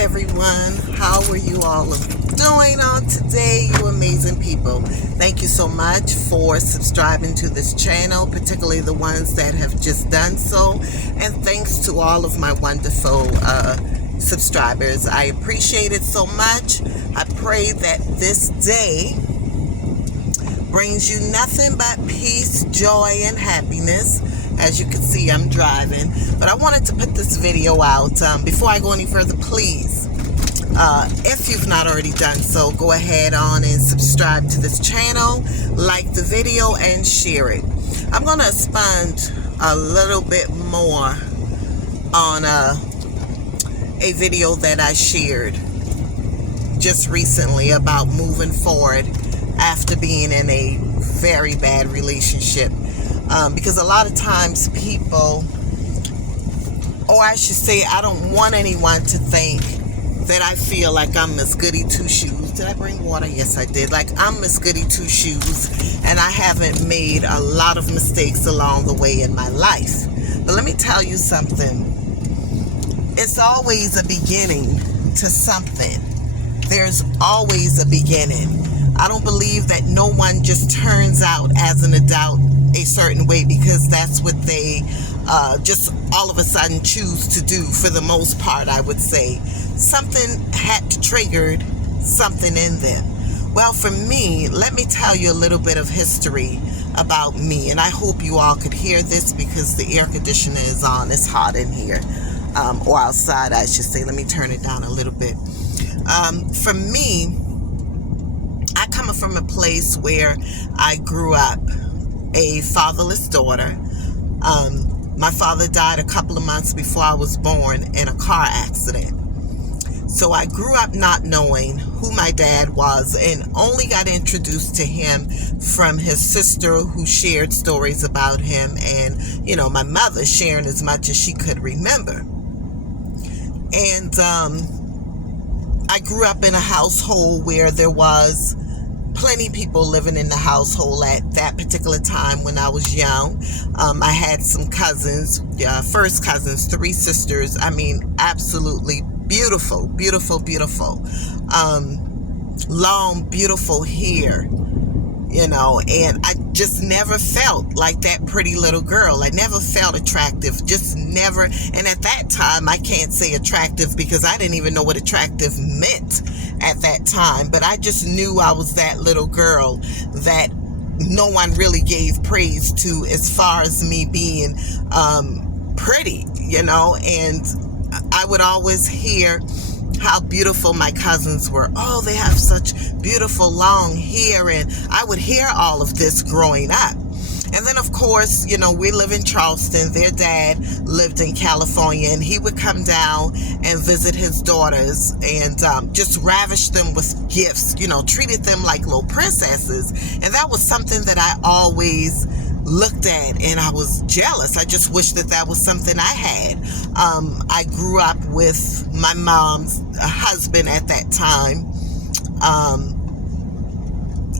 everyone. How are you all doing on today, you amazing people? Thank you so much for subscribing to this channel, particularly the ones that have just done so. And thanks to all of my wonderful subscribers. I appreciate it so much. I pray that this day brings you nothing but peace, joy, and happiness. As you can see, I'm driving, but I wanted to put this video out. Before I go any further, please, if you've not already done so, go ahead on and subscribe to this channel, like the video, and share it. I'm going to expand a little bit more on a video that I shared just recently about moving forward after being in a very bad relationship. Because a lot of times people, or I should say, I don't want anyone to think that I feel like I'm Miss Goody Two Shoes. Did I bring water? Yes, I did. Like I'm Miss Goody Two Shoes, and I haven't made a lot of mistakes along the way in my life. But let me tell you something. It's always a beginning to something. There's always a beginning. I don't believe that no one just turns out as an adult a certain way because that's what they just all of a sudden choose to do. For the most part, I would say something had triggered something in them. Well, for me, let me tell you a little bit of history about me, and I hope you all could hear this because the air conditioner is on. It's hot in here, or outside I should say. Let me turn it down a little bit. For me, I come from a place where I grew up a fatherless daughter. My father died a couple of months before I was born in a car accident. So I grew up not knowing who my dad was and only got introduced to him from his sister who shared stories about him and, you know, my mother sharing as much as she could remember. And I grew up in a household where there was plenty people living in the household at that particular time when I was young. I had some cousins, first cousins, 3 sisters. I mean, absolutely beautiful, beautiful, beautiful. Long, beautiful hair, you know, and I just never felt like that pretty little girl. I never felt attractive, just never. And at that time, I can't say attractive because I didn't even know what attractive meant at that time. But I just knew I was that little girl that no one really gave praise to as far as me being pretty, you know. And I would always hear how beautiful my cousins were. Oh, they have such beautiful long hair. And I would hear all of this growing up. And then, of course, you know, we live in Charleston. Their dad lived in California, and he would come down and visit his daughters and just ravish them with gifts, you know, treated them like little princesses. And that was something that I always looked at, and I was jealous. I just wished that that was something I had. I grew up with my mom's husband at that time.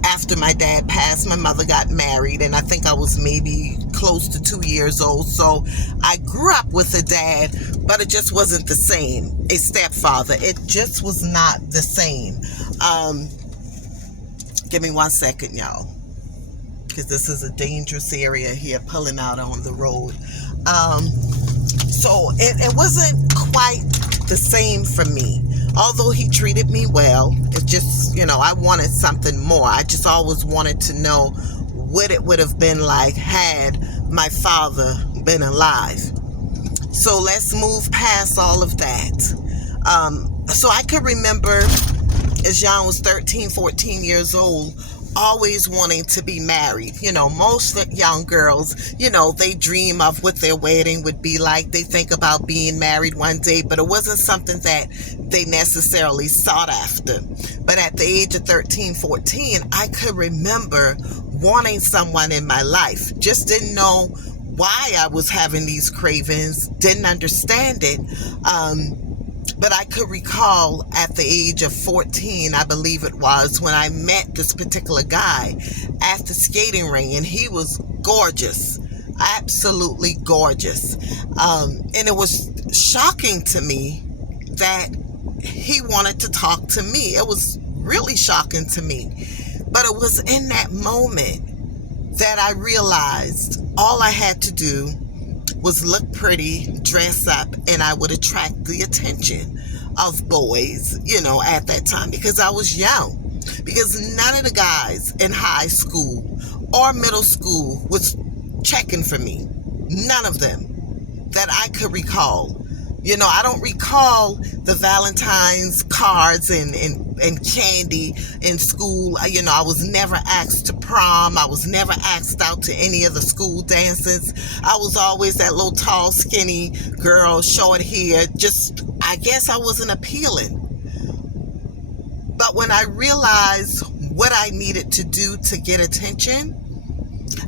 After my dad passed, my mother got married, and I think I was maybe close to 2 years old. So I grew up with a dad, but it just wasn't the same. A stepfather. It just was not the same. Give me 1 second, y'all, because this is a dangerous area here, pulling out on the road. So it wasn't quite the same for me. Although he treated me well, it just, you know, I wanted something more. I just always wanted to know what it would have been like had my father been alive. So let's move past all of that. So I could remember as young as 13, 14 years old, always wanting to be married. You know, most young girls, you know, they dream of what their wedding would be like. They think about being married one day, but it wasn't something that they necessarily sought after. But at the age of 13, 14, I could remember wanting someone in my life. Just didn't know why I was having these cravings, didn't understand it. But I could recall at the age of 14, I believe it was, when I met this particular guy at the skating ring, and he was gorgeous, absolutely gorgeous. And it was shocking to me that he wanted to talk to me. It was really shocking to me. But it was in that moment that I realized all I had to do was look pretty, dress up, and I would attract the attention of boys, at that time, because I was young. Because none of the guys in high school or middle school was checking for me. None of them that I could recall. I don't recall the Valentine's cards and candy in school. I was never asked to prom. I was never asked out to any of the school dances. I was always that little tall, skinny girl, short hair. I guess I wasn't appealing. But when I realized what I needed to do to get attention,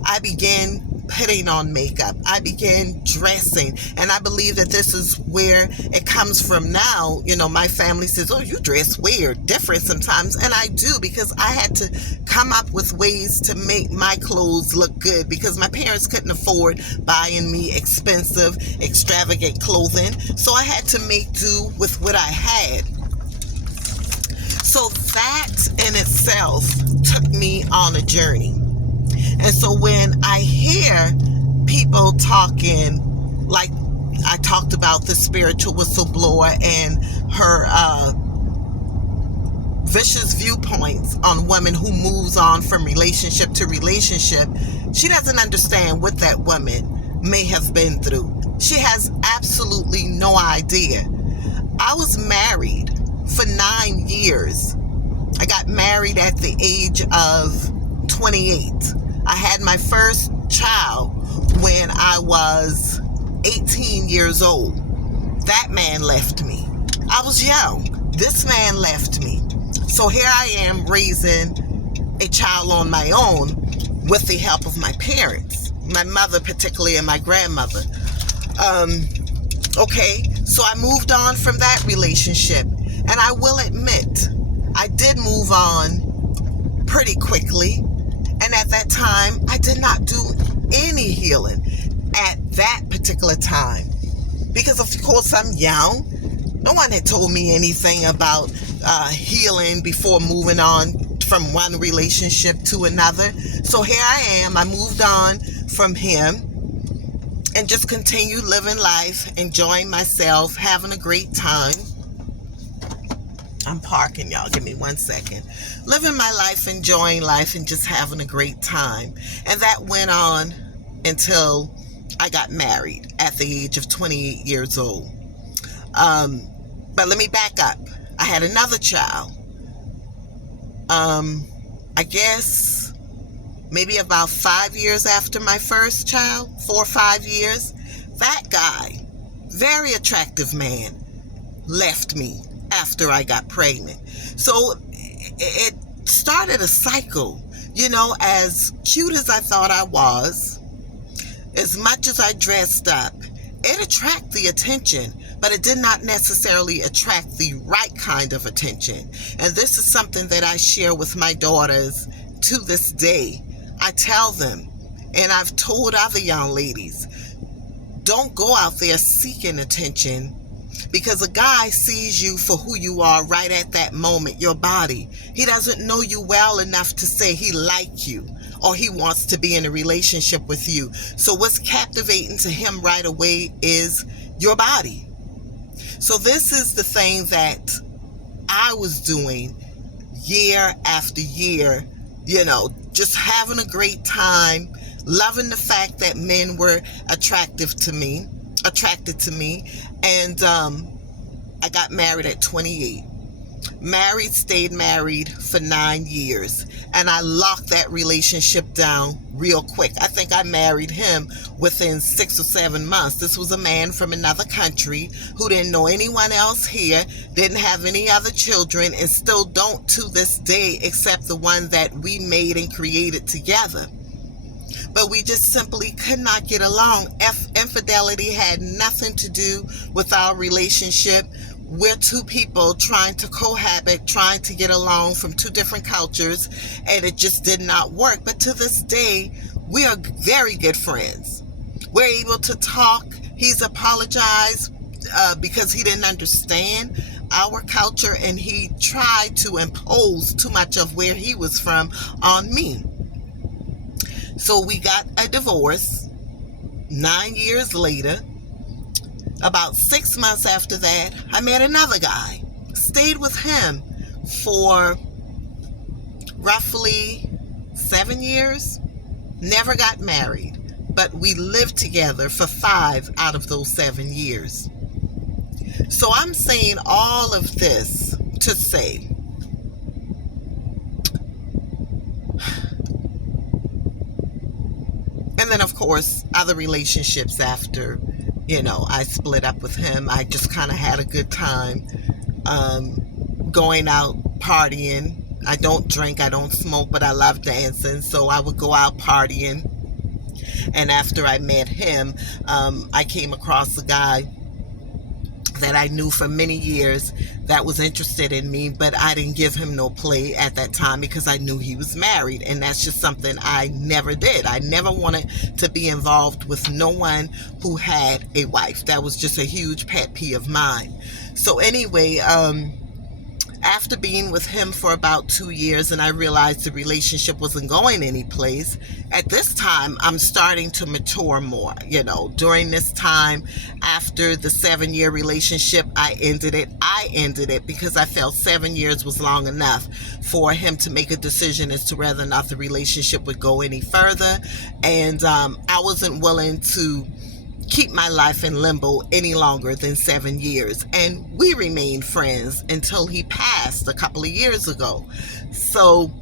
I began putting on makeup. I began dressing. And I believe that this is where it comes from now. My family says, oh, you dress weird, different sometimes. And I do, because I had to come up with ways to make my clothes look good, because my parents couldn't afford buying me expensive, extravagant clothing. So I had to make do with what I had. So that in itself took me on a journey. And so when I hear people talking, like I talked about the spiritual whistleblower and her vicious viewpoints on women who moves on from relationship to relationship, she doesn't understand what that woman may have been through. She has absolutely no idea. I was married for 9 years. I got married at the age of 28. I had my first child when I was 18 years old. That man left me. I was young. This man left me. So here I am raising a child on my own with the help of my parents, my mother particularly and my grandmother. Okay, so I moved on from that relationship. And I will admit, I did move on pretty quickly. And at that time, I did not do any healing at that particular time. Because, of course, I'm young. No one had told me anything about healing before moving on from one relationship to another. So here I am. I moved on from him and just continued living life, enjoying myself, having a great time. I'm parking, y'all. Give me 1 second. Living my life, enjoying life, and just having a great time. And that went on until I got married at the age of 28 years old. But let me back up. I had another child. I guess maybe about 5 years after my first child, 4 or 5 years, that guy, very attractive man, left me after I got pregnant. So it started a cycle. As cute as I thought I was, as much as I dressed up, it attracted the attention, but it did not necessarily attract the right kind of attention. And this is something that I share with my daughters to this day. I tell them, and I've told other young ladies, don't go out there seeking attention, because a guy sees you for who you are right at that moment, your body. He doesn't know you well enough to say he likes you or he wants to be in a relationship with you. So what's captivating to him right away is your body. So this is the thing that I was doing year after year, just having a great time, loving the fact that men were attracted to me. And I got married at 28. Stayed married for 9 years. And I locked that relationship down real quick. I think I married him within 6 or 7 months. This was a man from another country who didn't know anyone else here, didn't have any other children, and still don't to this day, except the one that we made and created together. But we just simply could not get along. Infidelity had nothing to do with our relationship. We're two people trying to cohabit, trying to get along from two different cultures, and it just did not work. But to this day, we are very good friends. We're able to talk. He's apologized because he didn't understand. our culture, and he tried to impose too much of where he was from on me. So we got a divorce. 9 years later, about 6 months after that, I met another guy. Stayed with him for roughly 7 years. Never got married, but we lived together for 5 out of those 7 years. So I'm saying all of this to say, and then of course other relationships after, I split up with him. I just kind of had a good time going out partying. I don't drink, I don't smoke, but I love dancing, so I would go out partying. And after I met him, I came across a guy that I knew for many years that was interested in me, but I didn't give him no play at that time because I knew he was married, and that's just something I never did. I never wanted to be involved with no one who had a wife. That was just a huge pet peeve of mine. So anyway, after being with him for about 2 years, and I realized the relationship wasn't going anyplace, at this time, I'm starting to mature more. During this time, after the 7-year relationship, I ended it. I ended it because I felt 7 years was long enough for him to make a decision as to whether or not the relationship would go any further. And I wasn't willing to keep my life in limbo any longer than 7 years. And we remained friends until he passed a couple of years ago. So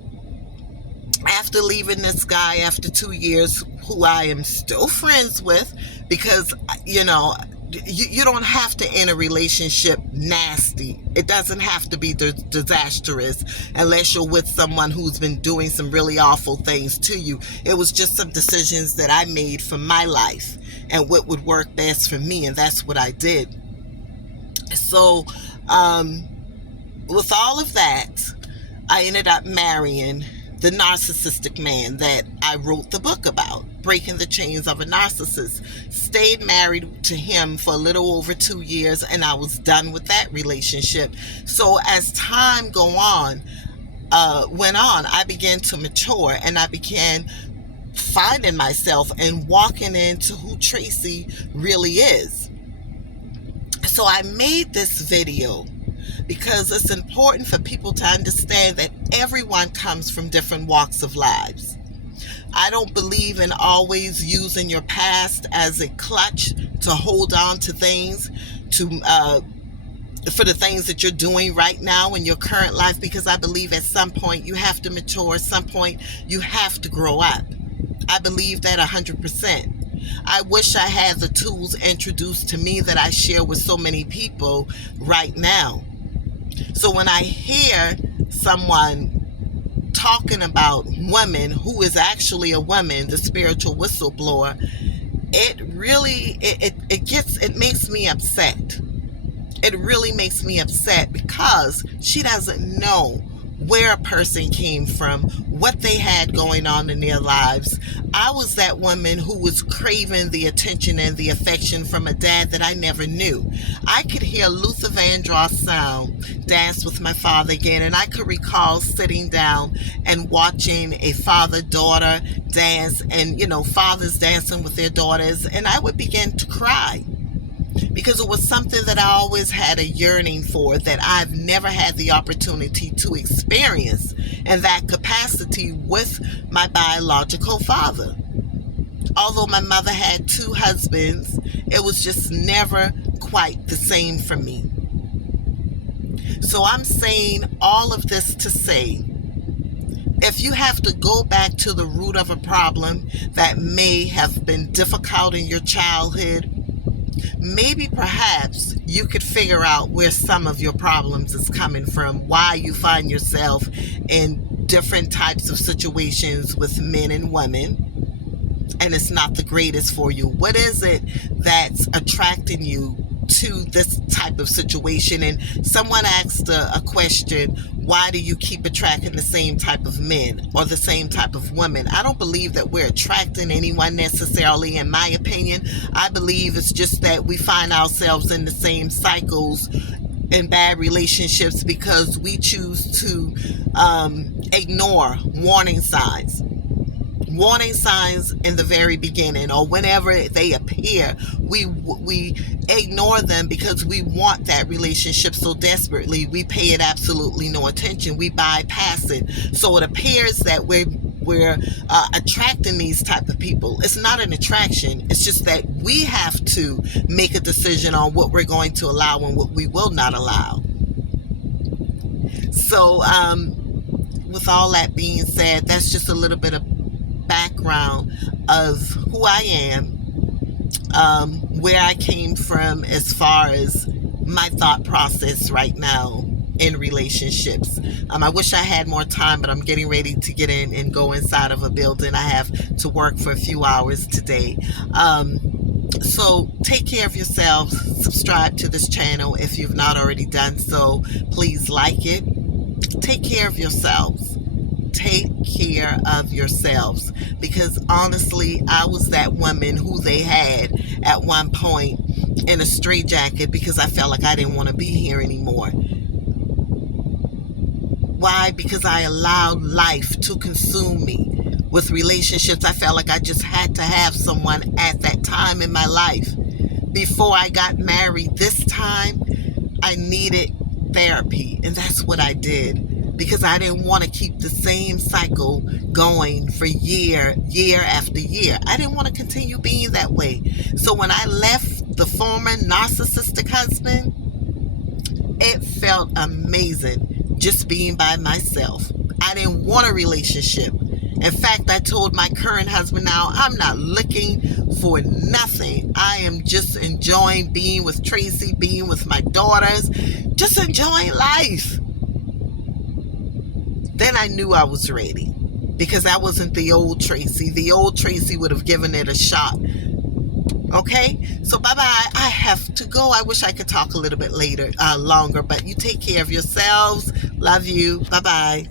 after leaving this guy after 2 years, who I am still friends with, because, you don't have to end a relationship nasty. It doesn't have to be disastrous unless you're with someone who's been doing some really awful things to you. It was just some decisions that I made for my life and what would work best for me, and that's what I did. So with all of that, I ended up marrying the narcissistic man that I wrote the book about, Breaking the Chains of a Narcissist. Stayed married to him for a little over 2 years, and I was done with that relationship. So as time went on, I began to mature, and I began finding myself and walking into who Tracy really is. So I made this video because it's important for people to understand that everyone comes from different walks of lives. I don't believe in always using your past as a clutch to hold on to things, for the things that you're doing right now in your current life, because I believe at some point you have to mature, at some point you have to grow up. I believe that 100%. I wish I had the tools introduced to me that I share with so many people right now. So when I hear someone talking about women who is actually a woman, the spiritual whistleblower, it really, it makes me upset. It really makes me upset because she doesn't know where a person came from, what they had going on in their lives. I was that woman who was craving the attention and the affection from a dad that I never knew. I could hear Luther Vandross sound, Dance with My Father Again, and I could recall sitting down and watching a father-daughter dance, and, fathers dancing with their daughters, and I would begin to cry. Because it was something that I always had a yearning for, that I've never had the opportunity to experience in that capacity with my biological father. Although my mother had 2 husbands, it was just never quite the same for me. So I'm saying all of this to say, if you have to go back to the root of a problem that may have been difficult in your childhood, maybe perhaps you could figure out where some of your problems is coming from, why you find yourself in different types of situations with men and women, and it's not the greatest for you. What is it that's attracting you to this type of situation? And someone asked a question, why do you keep attracting the same type of men or the same type of women? I don't believe that we're attracting anyone necessarily, in my opinion. I believe it's just that we find ourselves in the same cycles in bad relationships because we choose to ignore warning signs. Warning signs in the very beginning, or whenever they appear, we ignore them because we want that relationship so desperately. We pay it absolutely no attention. We bypass it. So it appears that we're attracting these type of people. It's not an attraction. It's just that we have to make a decision on what we're going to allow and what we will not allow. So with all that being said, that's just a little bit of background of who I am, where I came from as far as my thought process right now in relationships. I wish I had more time, but I'm getting ready to get in and go inside of a building. I have to work for a few hours today. So take care of yourselves. Subscribe to this channel if you've not already done so. Please like it. Take care of yourselves. Take care of yourselves, because honestly, I was that woman who they had at one point in a straitjacket because I felt like I didn't want to be here anymore. Why? Because I allowed life to consume me. With relationships, I felt like I just had to have someone at that time in my life. Before I got married this time, I needed therapy, and that's what I did. Because I didn't want to keep the same cycle going for year after year. I didn't want to continue being that way. So when I left the former narcissistic husband, it felt amazing just being by myself. I didn't want a relationship. In fact, I told my current husband now, I'm not looking for nothing. I am just enjoying being with Tracy, being with my daughters, just enjoying life. Then I knew I was ready, because that wasn't the old Tracy. The old Tracy would have given it a shot. Okay? So bye-bye. I have to go. I wish I could talk a little bit longer, but you take care of yourselves. Love you. Bye-bye.